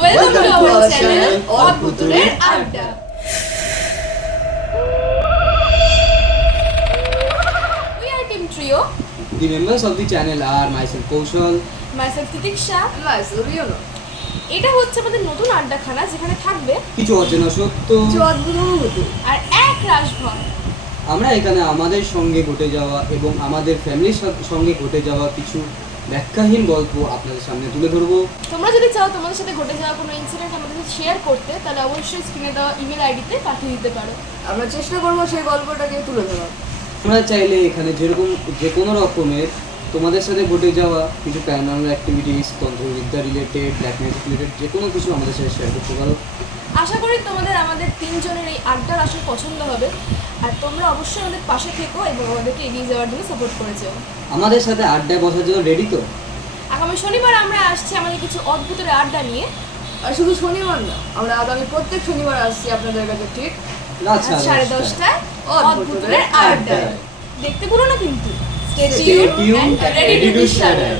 Welcome to our channel, অদ্ভুতের আড্ডা। We are Team Trio. The members of the channel are myself Kaushal, Myself Titiksha, myself Riona. এটা হচ্ছে আমাদের নতুন আড্ডাখানা, যেখানে থাকবে কিছু অচেনা সত্য কিছু অদ্ভুত অনুভূতি আর এক রাশ ভয়। আমরা এখানে আমাদের সঙ্গে ঘটে যাওয়া এবং আমাদের ফ্যামিলির সঙ্গে ঘটে যাওয়া কিছু ব্যাখ্যাহীন গল্প আপনাদের সামনে তুলে ধরবো। তোমরা যদি চাও তোমাদের সাথে ঘটে যাওয়া কোনো ইনসিডেন্ট আমাদের সাথে শেয়ার করতে, তাহলে অবশ্যই স্ক্রিনে দেওয়া ইমেল আইডিতে পাঠিয়ে দিতে পারো। আমরা চেষ্টা করবো সেই গল্পটাকে তুলে ধরার। তোমরা চাইলে এখানে যে কোনো রকমের তোমাদের সাথে ঘটে যাওয়া কিছু প্যারানর্মাল অ্যাক্টিভিটিস, তন্ত্রবিদ্যা রিলেটেড, ব্ল্যাক ম্যাজিক রিলেটেড যে কোনো কিছু আমাদের সাথে শেয়ার করতে পারো। আশা করি আমাদের তিনজনের এই আড্ডার আসলে পছন্দ হবে, আর তোমরা অবশ্যই আমাদের পাশে থেকো এবং আমাদেরকে এগিয়ে যাওয়ার জন্য সাপোর্ট করে যাও। আমাদের সাথে আড্ডায় বসার জন্য রেডি তো? আগামী শনিবার আমরা আসছি আমাদের কিছু অদ্ভুতের আড্ডা নিয়ে। আর শুধু শনিবার না, আমরা আগামী প্রত্যেক শনিবার আসছি আপনাদের কাছে ঠিক রাত 10:30টায় অদ্ভুতের অদ্ভুতের আড্ডা। দেখতে ভুলো না কিন্তু। Stay Stay tuned tuned and ready to be shudder.